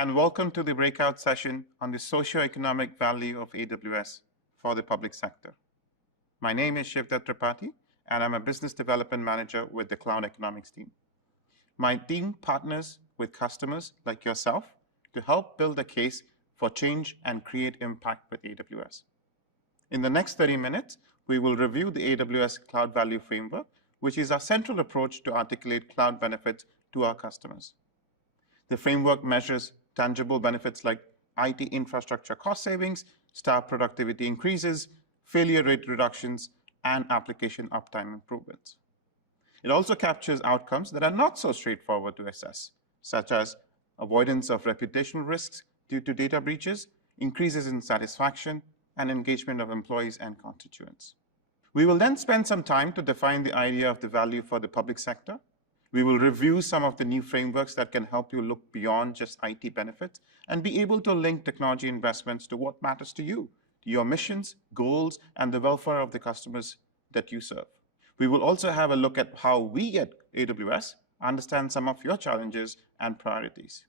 and welcome to the breakout session on the socio-economic value of AWS for the public sector. My name is Shivdat Tripathi, and I'm a business development manager with the Cloud Economics team. My team partners with customers like yourself to help build a case for change and create impact with AWS. In the next 30 minutes, we will review the AWS Cloud Value Framework, which is our central approach to articulate cloud benefits to our customers. The framework measures tangible benefits like IT infrastructure cost savings, staff productivity increases, failure rate reductions, and application uptime improvements. It also captures outcomes that are not so straightforward to assess, such as avoidance of reputational risks due to data breaches, increases in satisfaction, and engagement of employees and constituents. We will then spend some time to define the idea of the value for the public sector. We will review some of the new frameworks that can help you look beyond just IT benefits and be able to link technology investments to what matters to you, to your missions, goals, and the welfare of the customers that you serve. We will also have a look at how we at AWS understand some of your challenges and priorities.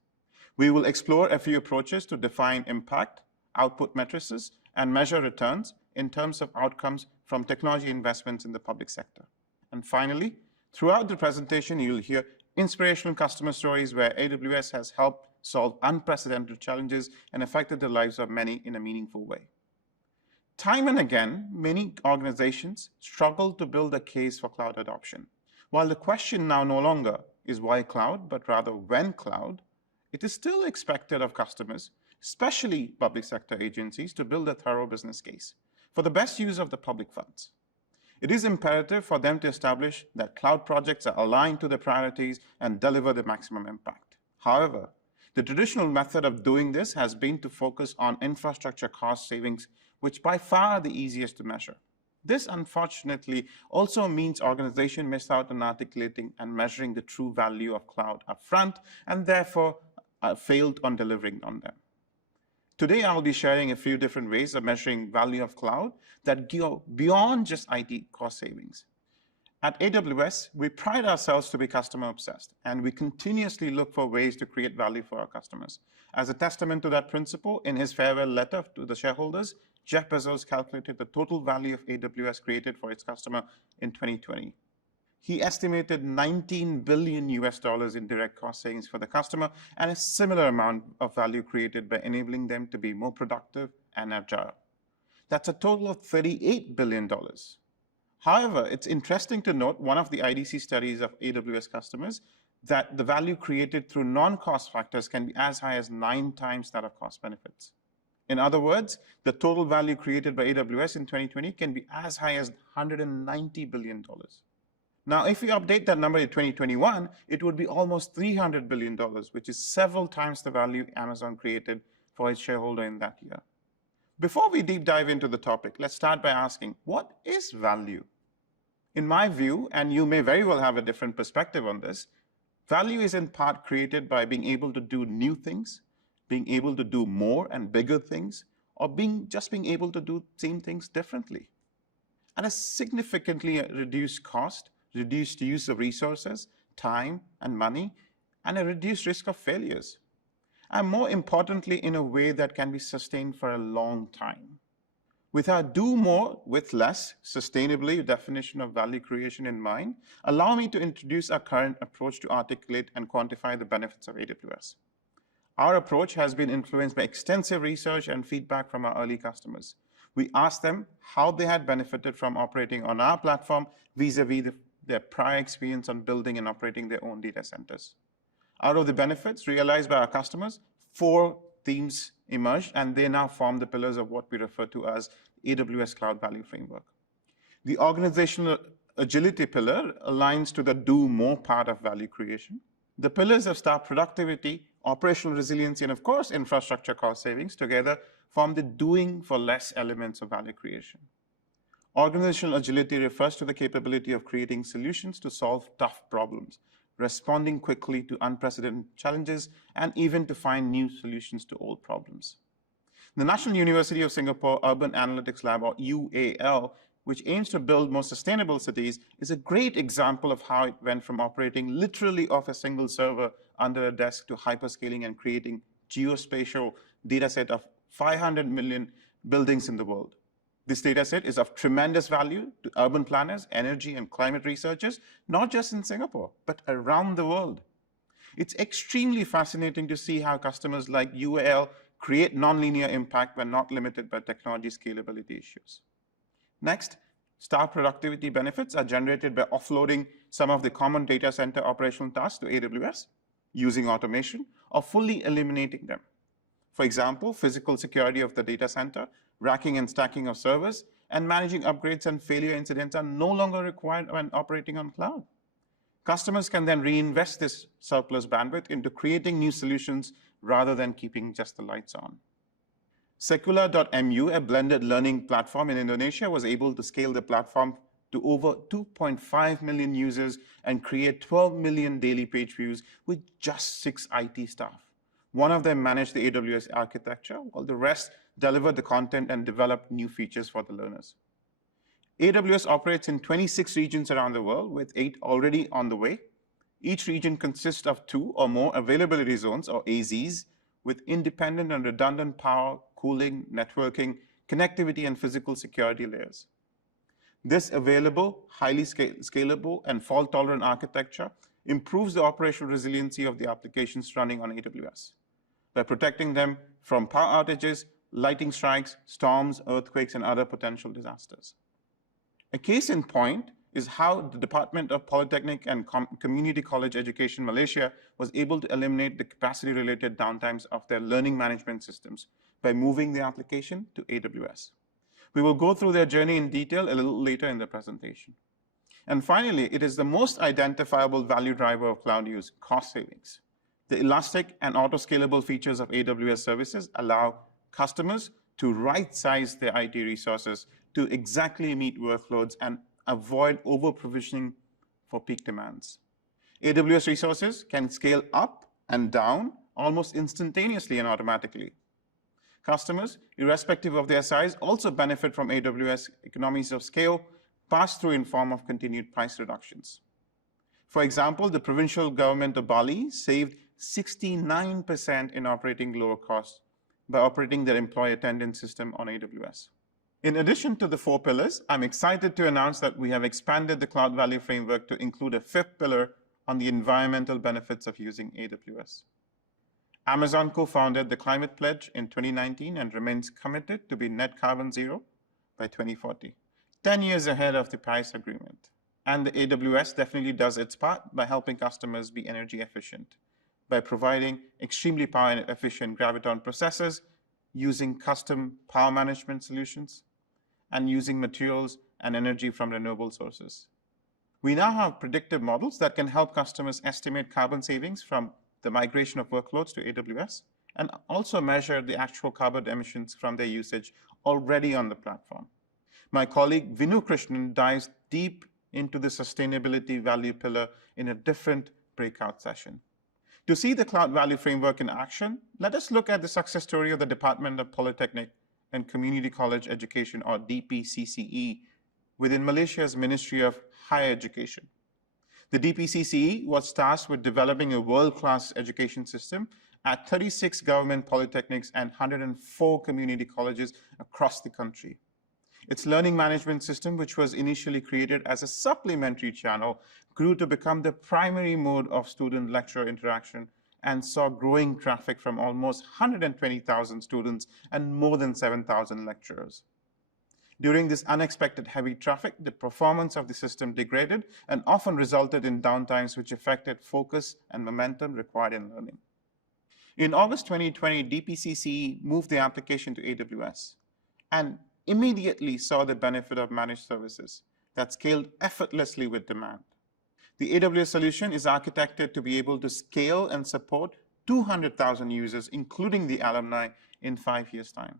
We will explore a few approaches to define impact, output matrices, and measure returns in terms of outcomes from technology investments in the public sector. And finally, throughout the presentation, you'll hear inspirational customer stories where AWS has helped solve unprecedented challenges and affected the lives of many in a meaningful way. Time and again, many organizations struggle to build a case for cloud adoption. While the question now no longer is why cloud, but rather when cloud, it is still expected of customers, especially public sector agencies, to build a thorough business case for the best use of the public funds. It is imperative for them to establish that cloud projects are aligned to their priorities and deliver the maximum impact. However, the traditional method of doing this has been to focus on infrastructure cost savings, which by far are the easiest to measure. This, unfortunately, also means organizations miss out on articulating and measuring the true value of cloud upfront and therefore failed on delivering on them. Today, I'll be sharing a few different ways of measuring value of cloud that go beyond just IT cost savings. At AWS, we pride ourselves to be customer obsessed, and we continuously look for ways to create value for our customers. As a testament to that principle, in his farewell letter to the shareholders, Jeff Bezos calculated the total value of AWS created for its customer in 2020. He estimated $19 billion in direct cost savings for the customer and a similar amount of value created by enabling them to be more productive and agile. That's a total of $38 billion. However, it's interesting to note one of the IDC studies of AWS customers that the value created through non-cost factors can be as high as 9 times that of cost benefits. In other words, the total value created by AWS in 2020 can be as high as $190 billion. Now, if we update that number to 2021, it would be almost $300 billion, which is several times the value Amazon created for its shareholder in that year. Before we deep dive into the topic, let's start by asking, what is value? In my view, and you may very well have a different perspective on this, value is in part created by being able to do new things, being able to do more and bigger things, or just being able to do same things differently. At a significantly reduced cost, reduced use of resources, time and money, and a reduced risk of failures. And more importantly, in a way that can be sustained for a long time. With our do more with less sustainably definition of value creation in mind, allow me to introduce our current approach to articulate and quantify the benefits of AWS. Our approach has been influenced by extensive research and feedback from our early customers. We asked them how they had benefited from operating on our platform vis-a-vis their prior experience on building and operating their own data centers. Out of the benefits realized by our customers, 4 themes emerged, and they now form the pillars of what we refer to as AWS Cloud Value Framework. The organizational agility pillar aligns to the do more part of value creation. The pillars of staff productivity, operational resiliency, and of course, infrastructure cost savings together form the doing for less elements of value creation. Organizational agility refers to the capability of creating solutions to solve tough problems, responding quickly to unprecedented challenges, and even to find new solutions to old problems. The National University of Singapore Urban Analytics Lab, or UAL, which aims to build more sustainable cities, is a great example of how it went from operating literally off a single server under a desk to hyperscaling and creating geospatial dataset of 500 million buildings in the world. This dataset is of tremendous value to urban planners, energy and climate researchers, not just in Singapore, but around the world. It's extremely fascinating to see how customers like UAL create nonlinear impact when not limited by technology scalability issues. Next, staff productivity benefits are generated by offloading some of the common data center operational tasks to AWS, using automation, or fully eliminating them. For example, physical security of the data center, racking and stacking of servers, and managing upgrades and failure incidents are no longer required when operating on cloud. Customers can then reinvest this surplus bandwidth into creating new solutions rather than keeping just the lights on. Secular.mu, a blended learning platform in Indonesia, was able to scale the platform to over 2.5 million users and create 12 million daily page views with just 6 IT staff. One of them managed the AWS architecture, while the rest delivered the content and developed new features for the learners. AWS operates in 26 regions around the world, with 8 already on the way. Each region consists of 2 or more availability zones, or AZs, with independent and redundant power, cooling, networking, connectivity, and physical security layers. This available, highly scalable, and fault-tolerant architecture improves the operational resiliency of the applications running on AWS by protecting them from power outages, lightning strikes, storms, earthquakes, and other potential disasters. A case in point is how the Department of Polytechnic and Community College Education Malaysia was able to eliminate the capacity-related downtimes of their learning management systems by moving the application to AWS. We will go through their journey in detail a little later in the presentation. And finally, it is the most identifiable value driver of cloud use, cost savings. The elastic and auto-scalable features of AWS services allow customers to right-size their IT resources to exactly meet workloads and avoid over-provisioning for peak demands. AWS resources can scale up and down almost instantaneously and automatically. Customers, irrespective of their size, also benefit from AWS economies of scale passed through in form of continued price reductions. For example, the provincial government of Bali saved 69% in operating lower costs by operating their employee attendance system on AWS. In addition to the 4 pillars, I'm excited to announce that we have expanded the Cloud Value Framework to include a 5th pillar on the environmental benefits of using AWS. Amazon co-founded the Climate Pledge in 2019 and remains committed to be net carbon zero by 2040, 10 years ahead of the Paris Agreement. And the AWS definitely does its part by helping customers be energy efficient, by providing extremely power efficient Graviton processors, using custom power management solutions, and using materials and energy from renewable sources. We now have predictive models that can help customers estimate carbon savings from the migration of workloads to AWS, and also measure the actual carbon emissions from their usage already on the platform. My colleague Vinu Krishnan dives deep into the sustainability value pillar in a different breakout session. To see the Cloud Value Framework in action, let us look at the success story of the Department of Polytechnic and Community College Education, or DPCCE, within Malaysia's Ministry of Higher Education. The DPCCE was tasked with developing a world-class education system at 36 government polytechnics and 104 community colleges across the country. Its learning management system, which was initially created as a supplementary channel, grew to become the primary mode of student-lecturer interaction and saw growing traffic from almost 120,000 students and more than 7,000 lecturers. During this unexpected heavy traffic, the performance of the system degraded and often resulted in downtimes which affected focus and momentum required in learning. In August 2020, DPCCE moved the application to AWS and immediately saw the benefit of managed services that scaled effortlessly with demand. The AWS solution is architected to be able to scale and support 200,000 users, including the alumni, in 5 years' time.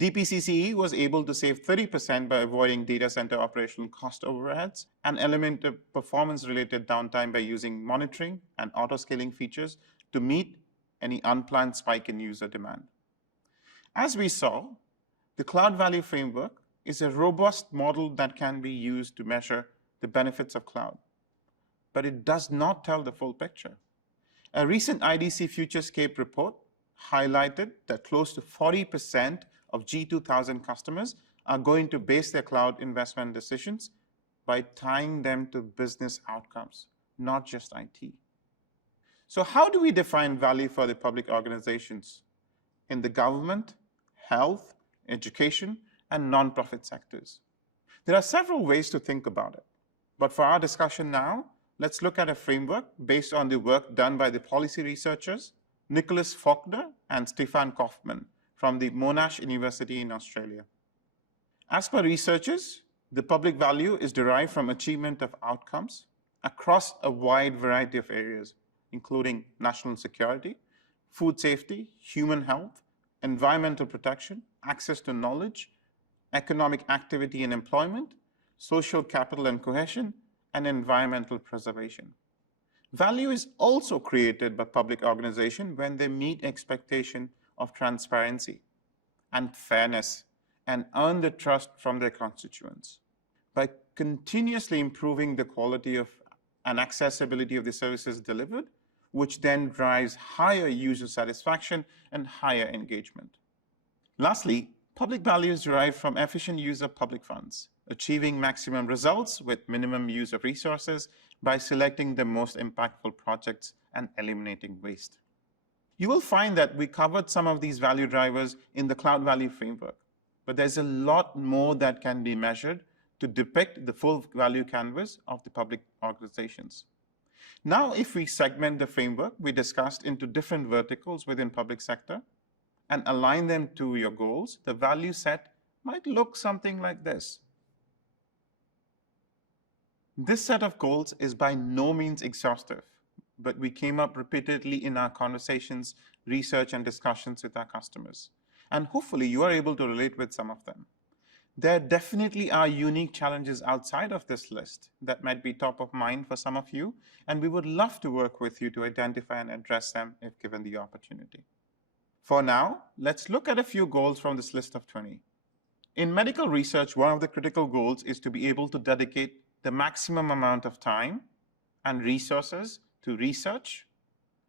DPCCE was able to save 30% by avoiding data center operational cost overheads and eliminate performance-related downtime by using monitoring and auto-scaling features to meet any unplanned spike in user demand. As we saw, the Cloud Value Framework is a robust model that can be used to measure the benefits of cloud, but it does not tell the full picture. A recent IDC Futurescape report highlighted that close to 40% of G2000 customers are going to base their cloud investment decisions by tying them to business outcomes, not just IT. So how do we define value for the public organizations in the government, health, education, and nonprofit sectors? There are several ways to think about it. But for our discussion now, let's look at a framework based on the work done by the policy researchers Nicholas Faulkner and Stefan Kaufman from the Monash University in Australia. As per researchers, the public value is derived from achievement of outcomes across a wide variety of areas, including national security, food safety, human health, environmental protection, access to knowledge, economic activity and employment, social capital and cohesion, and environmental preservation. Value is also created by public organizations when they meet expectation of transparency and fairness and earn the trust from their constituents. By continuously improving the quality of and accessibility of the services delivered, which then drives higher user satisfaction and higher engagement. Lastly, public value is derived from efficient use of public funds, achieving maximum results with minimum use of resources by selecting the most impactful projects and eliminating waste. You will find that we covered some of these value drivers in the Cloud Value Framework, but there's a lot more that can be measured to depict the full value canvas of the public organizations. Now, if we segment the framework we discussed into different verticals within public sector and align them to your goals, the value set might look something like this. This set of goals is by no means exhaustive, but we came up repeatedly in our conversations, research, and discussions with our customers. And hopefully you are able to relate with some of them. There definitely are unique challenges outside of this list that might be top of mind for some of you, and we would love to work with you to identify and address them if given the opportunity. For now, let's look at a few goals from this list of 20. In medical research, one of the critical goals is to be able to dedicate the maximum amount of time and resources to research,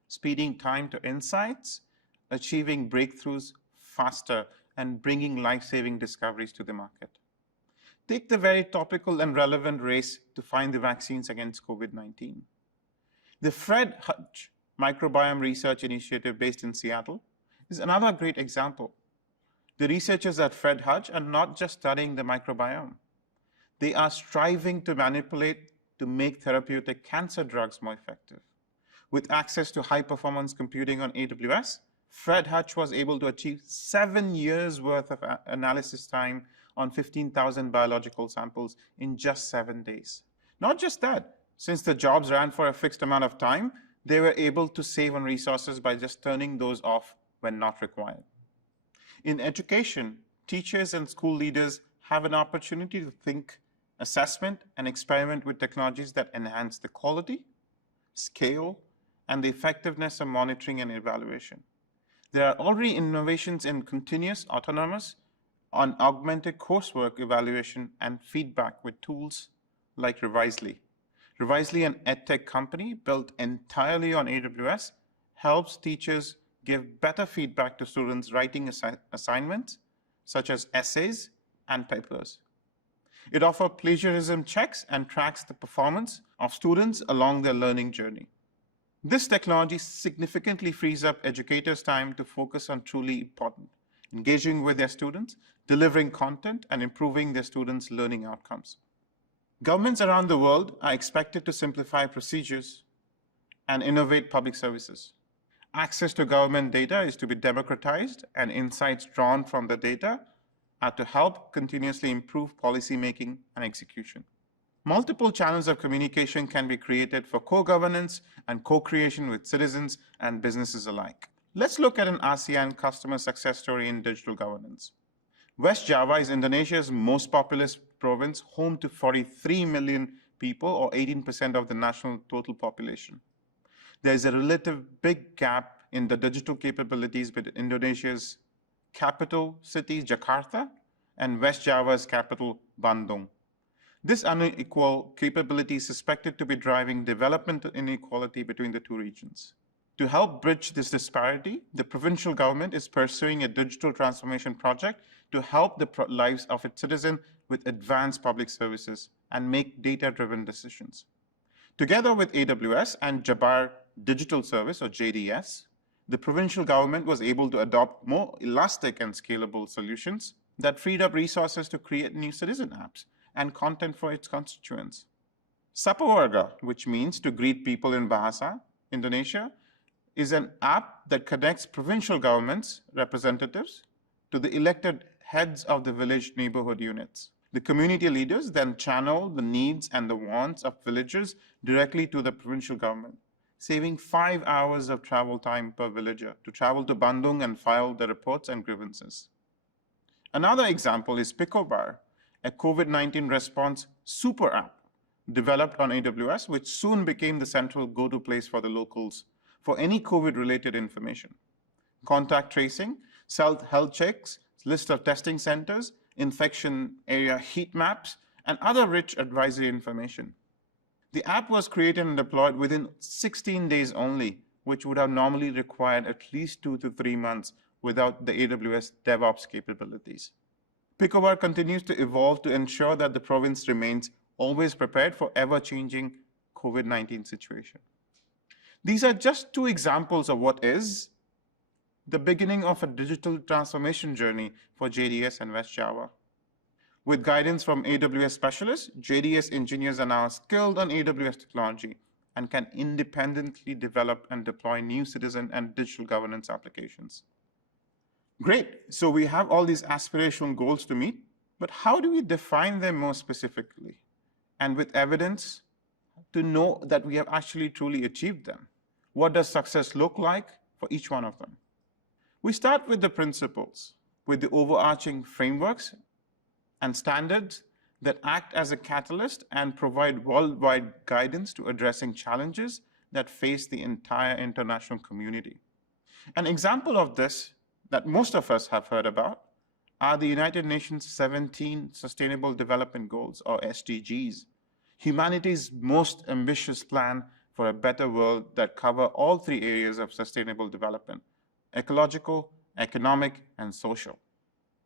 speeding time to insights, achieving breakthroughs faster, and bringing life-saving discoveries to the market. Take the very topical and relevant race to find the vaccines against COVID-19. The Fred Hutch Microbiome Research Initiative based in Seattle is another great example. The researchers at Fred Hutch are not just studying the microbiome. They are striving to manipulate to make therapeutic cancer drugs more effective. With access to high-performance computing on AWS, Fred Hutch was able to achieve 7 years worth of analysis time on 15,000 biological samples in just 7 days. Not just that, since the jobs ran for a fixed amount of time, they were able to save on resources by just turning those off when not required. In education, teachers and school leaders have an opportunity to think, assessment, and experiment with technologies that enhance the quality, scale, and the effectiveness of monitoring and evaluation. There are already innovations in continuous, autonomous, on augmented coursework evaluation and feedback with tools like Revisely. Revisely, an edtech company built entirely on AWS, helps teachers give better feedback to students writing assignments, such as essays and papers. It offers plagiarism checks and tracks the performance of students along their learning journey. This technology significantly frees up educators' time to focus on truly important, engaging with their students, delivering content, and improving their students' learning outcomes. Governments around the world are expected to simplify procedures and innovate public services. Access to government data is to be democratized, and insights drawn from the data are to help continuously improve policymaking and execution. Multiple channels of communication can be created for co-governance and co-creation with citizens and businesses alike. Let's look at an ASEAN customer success story in digital governance. West Java is Indonesia's most populous province, home to 43 million people, or 18% of the national total population. There is a relative big gap in the digital capabilities between Indonesia's capital city, Jakarta, and West Java's capital, Bandung. This unequal capability is suspected to be driving development inequality between the two regions. To help bridge this disparity, the provincial government is pursuing a digital transformation project to help the lives of its citizens with advanced public services and make data-driven decisions. Together with AWS and Jabbar Digital Service, or JDS, the provincial government was able to adopt more elastic and scalable solutions that freed up resources to create new citizen apps and content for its constituents. Sapa Warga, which means to greet people in Bahasa, Indonesia, is an app that connects provincial governments' representatives to the elected heads of the village neighborhood units. The community leaders then channel the needs and the wants of villagers directly to the provincial government, saving 5 hours of travel time per villager to travel to Bandung and file the reports and grievances. Another example is Picobar, a COVID-19 response super app developed on AWS, which soon became the central go-to place for the locals for any COVID-related information. Contact tracing, self-health checks, list of testing centers, infection area heat maps, and other rich advisory information. The app was created and deployed within 16 days only, which would have normally required at least 2 to 3 months without the AWS DevOps capabilities. Picobar continues to evolve to ensure that the province remains always prepared for ever-changing COVID-19 situation. These are just 2 examples of what is the beginning of a digital transformation journey for JDS and West Java. With guidance from AWS specialists, JDS engineers are now skilled on AWS technology and can independently develop and deploy new citizen and digital governance applications. Great, so we have all these aspirational goals to meet, but how do we define them more specifically and with evidence to know that we have actually truly achieved them? What does success look like for each one of them? We start with the principles, with the overarching frameworks and standards that act as a catalyst and provide worldwide guidance to addressing challenges that face the entire international community. An example of this that most of us have heard about are the United Nations 17 Sustainable Development Goals, or SDGs, humanity's most ambitious plan for a better world that cover all 3 areas of sustainable development: ecological, economic, and social.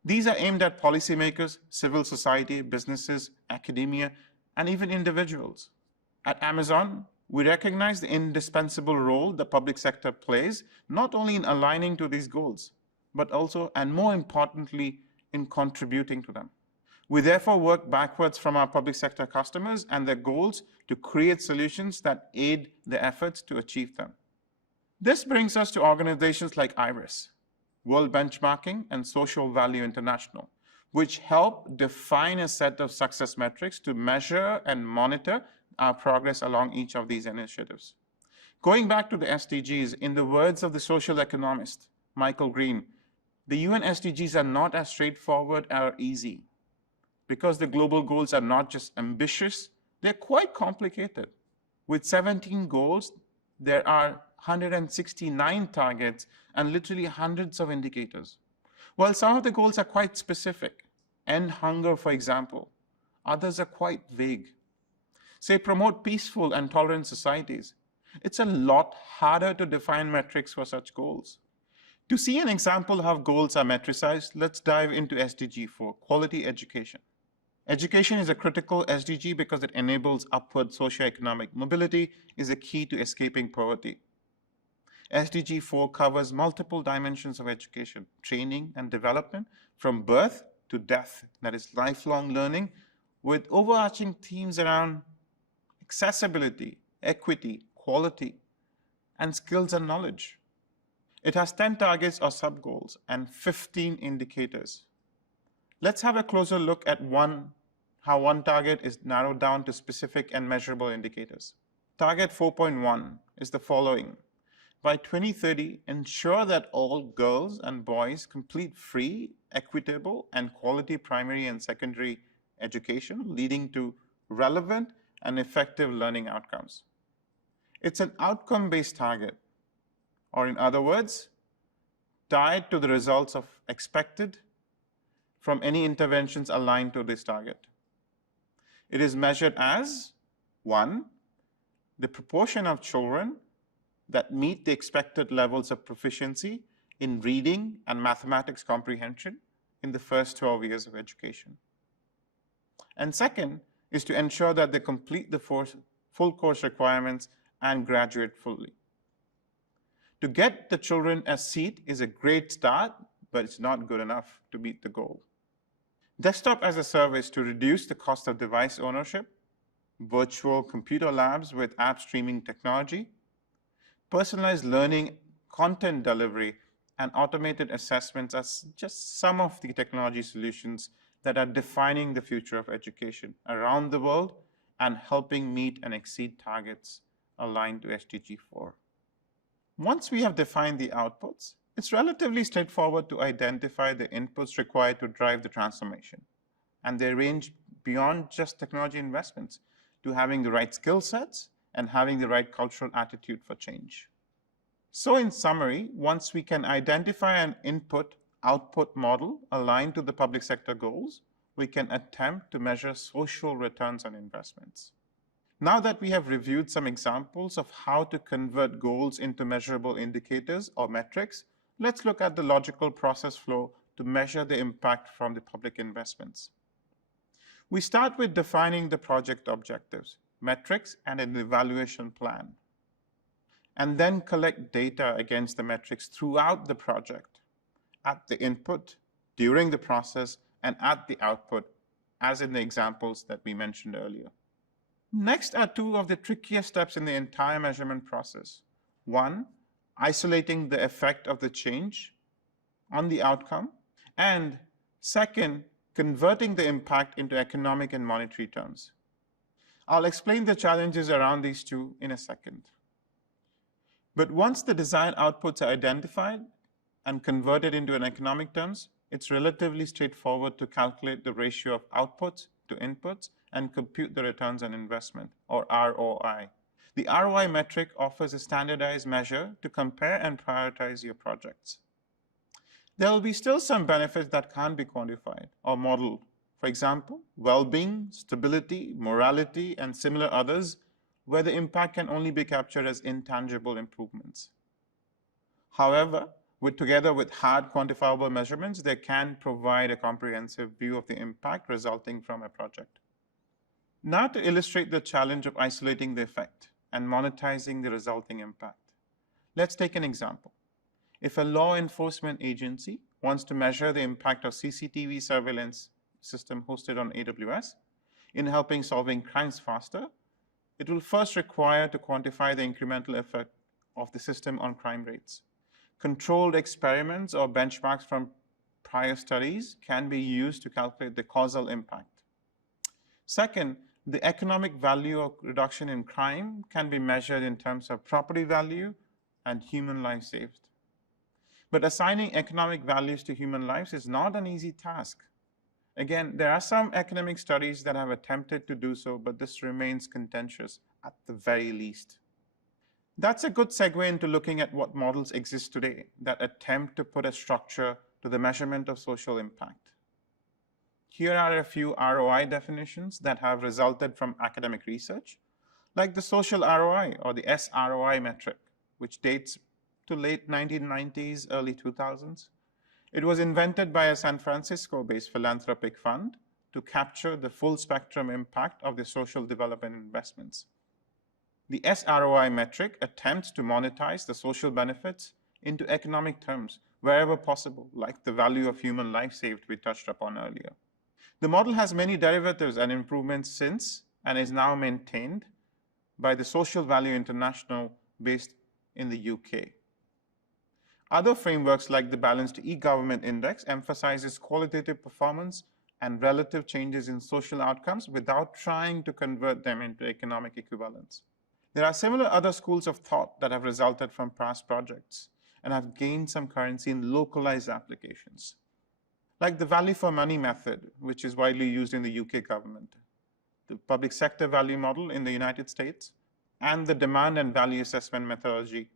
These are aimed at policymakers, civil society, businesses, academia, and even individuals. At Amazon, we recognize the indispensable role the public sector plays, not only in aligning to these goals, but also, and more importantly, in contributing to them. We therefore work backwards from our public sector customers and their goals to create solutions that aid their efforts to achieve them. This brings us to organizations like IRIS, World Benchmarking, and Social Value International, which help define a set of success metrics to measure and monitor our progress along each of these initiatives. Going back to the SDGs, in the words of the social economist, Michael Green, the UN SDGs are not as straightforward or easy because the global goals are not just ambitious, they're quite complicated. With 17 goals, there are 169 targets and literally hundreds of indicators. While some of the goals are quite specific, end hunger, for example, others are quite vague. Say, promote peaceful and tolerant societies. It's a lot harder to define metrics for such goals. To see an example of how goals are metricized, let's dive into SDG 4, quality education. Education is a critical SDG because it enables upward socioeconomic mobility, is a key to escaping poverty. SDG 4 covers multiple dimensions of education, training and development, from birth to death, that is lifelong learning, with overarching themes around accessibility, equity, quality, and skills and knowledge. It has 10 targets or sub-goals and 15 indicators. Let's have a closer look at how one target is narrowed down to specific and measurable indicators. Target 4.1 is the following. By 2030, ensure that all girls and boys complete free, equitable, and quality primary and secondary education, leading to relevant and effective learning outcomes. It's an outcome-based target, or in other words, tied to the results of expected from any interventions aligned to this target. It is measured as 1, the proportion of children that meet the expected levels of proficiency in reading and mathematics comprehension in the first 12 years of education. And second is to ensure that they complete the full course requirements and graduate fully. To get the children a seat is a great start, but it's not good enough to meet the goal. Desktop as a service to reduce the cost of device ownership, virtual computer labs with app streaming technology, personalized learning, content delivery, and automated assessments are just some of the technology solutions that are defining the future of education around the world and helping meet and exceed targets aligned to SDG 4. Once we have defined the outputs, it's relatively straightforward to identify the inputs required to drive the transformation. And they range beyond just technology investments to having the right skill sets and having the right cultural attitude for change. So in summary, once we can identify an input-output model aligned to the public sector goals, we can attempt to measure social returns on investments. Now that we have reviewed some examples of how to convert goals into measurable indicators or metrics, let's look at the logical process flow to measure the impact from the public investments. We start with defining the project objectives, metrics, and an evaluation plan, and then collect data against the metrics throughout the project, at the input, during the process, and at the output, as in the examples that we mentioned earlier. Next are two of the trickiest steps in the entire measurement process. One, isolating the effect of the change on the outcome, and second, converting the impact into economic and monetary terms. I'll explain the challenges around these two in a second. But once the desired outputs are identified and converted into an economic terms, it's relatively straightforward to calculate the ratio of outputs to inputs and compute the returns on investment, or ROI. The ROI metric offers a standardized measure to compare and prioritize your projects. There will be still some benefits that can't be quantified or modeled. For example, well-being, stability, morality, and similar others, where the impact can only be captured as intangible improvements. However, together with hard quantifiable measurements, they can provide a comprehensive view of the impact resulting from a project. Now to illustrate the challenge of isolating the effect and monetizing the resulting impact, let's take an example. If a law enforcement agency wants to measure the impact of CCTV surveillance system hosted on AWS in helping solving crimes faster, it will first require to quantify the incremental effect of the system on crime rates. Controlled experiments or benchmarks from prior studies can be used to calculate the causal impact. Second, the economic value of reduction in crime can be measured in terms of property value and human lives saved. But assigning economic values to human lives is not an easy task. Again, there are some academic studies that have attempted to do so, but this remains contentious at the very least. That's a good segue into looking at what models exist today that attempt to put a structure to the measurement of social impact. Here are a few ROI definitions that have resulted from academic research, like the social ROI or the SROI metric, which dates to late 1990s, early 2000s. It was invented by a San Francisco-based philanthropic fund to capture the full spectrum impact of the social development investments. The SROI metric attempts to monetize the social benefits into economic terms wherever possible, like the value of human life saved we touched upon earlier. The model has many derivatives and improvements since, and is now maintained by the Social Value International based in the UK. Other frameworks like the Balanced E-Government Index emphasizes qualitative performance and relative changes in social outcomes without trying to convert them into economic equivalents. There are similar other schools of thought that have resulted from past projects and have gained some currency in localized applications, like the value for money method, which is widely used in the UK government, the public sector value model in the United States, and the demand and value assessment methodology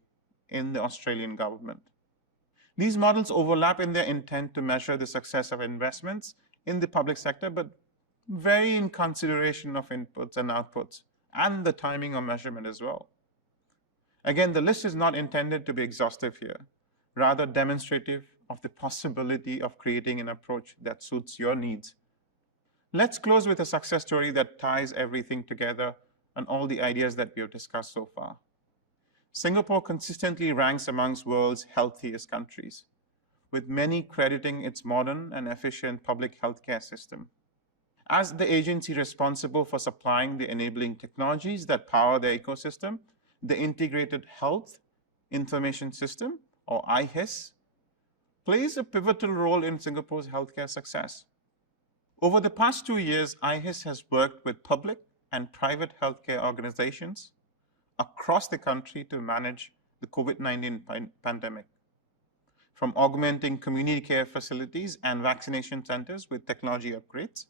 in the Australian government. These models overlap in their intent to measure the success of investments in the public sector, but vary in consideration of inputs and outputs, and the timing of measurement as well. Again, the list is not intended to be exhaustive here, rather demonstrative of the possibility of creating an approach that suits your needs. Let's close with a success story that ties everything together and all the ideas that we have discussed so far. Singapore consistently ranks amongst the world's healthiest countries, with many crediting its modern and efficient public healthcare system. As the agency responsible for supplying the enabling technologies that power the ecosystem, the Integrated Health Information System, or IHIS, plays a pivotal role in Singapore's healthcare success. Over the past 2 years, IHIS has worked with public and private healthcare organizations across the country to manage the COVID-19 pandemic. From augmenting community care facilities and vaccination centers with technology upgrades,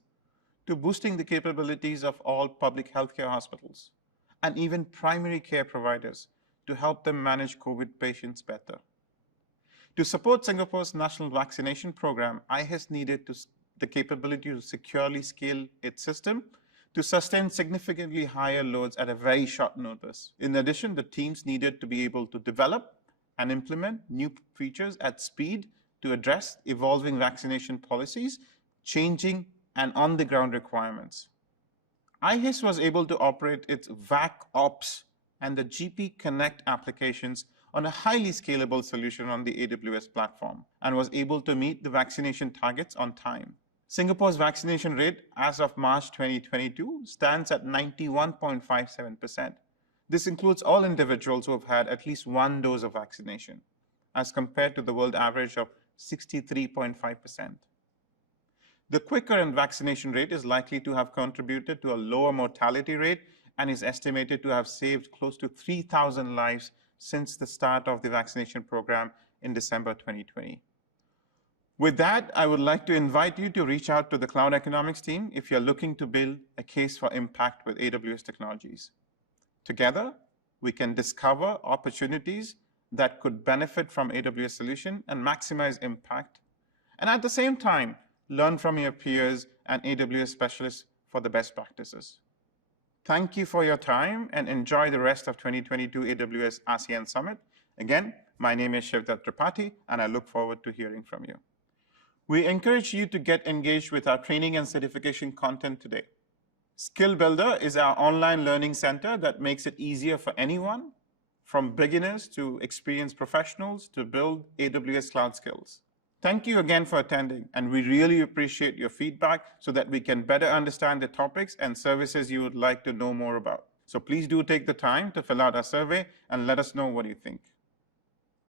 to boosting the capabilities of all public healthcare hospitals, and even primary care providers to help them manage COVID patients better. To support Singapore's national vaccination program, IHIS needed the capability to securely scale its system to sustain significantly higher loads at a very short notice. In addition, the teams needed to be able to develop and implement new features at speed to address evolving vaccination policies, changing and on-the-ground requirements. IHIS was able to operate its VacOps and the GP Connect applications on a highly scalable solution on the AWS platform and was able to meet the vaccination targets on time. Singapore's vaccination rate as of March 2022 stands at 91.57%. This includes all individuals who have had at least one dose of vaccination, as compared to the world average of 63.5%. The quicker vaccination rate is likely to have contributed to a lower mortality rate and is estimated to have saved close to 3,000 lives since the start of the vaccination program in December 2020. With that, I would like to invite you to reach out to the Cloud Economics team if you're looking to build a case for impact with AWS technologies. Together, we can discover opportunities that could benefit from AWS solution and maximize impact, and at the same time, learn from your peers and AWS specialists for the best practices. Thank you for your time and enjoy the rest of 2022 AWS Asean Summit. Again, my name is Shivdat Tripathi, and I look forward to hearing from you. We encourage you to get engaged with our training and certification content today. Skill Builder is our online learning center that makes it easier for anyone, from beginners to experienced professionals, to build AWS cloud skills. Thank you again for attending, and we really appreciate your feedback so that we can better understand the topics and services you would like to know more about. So please do take the time to fill out our survey and let us know what you think.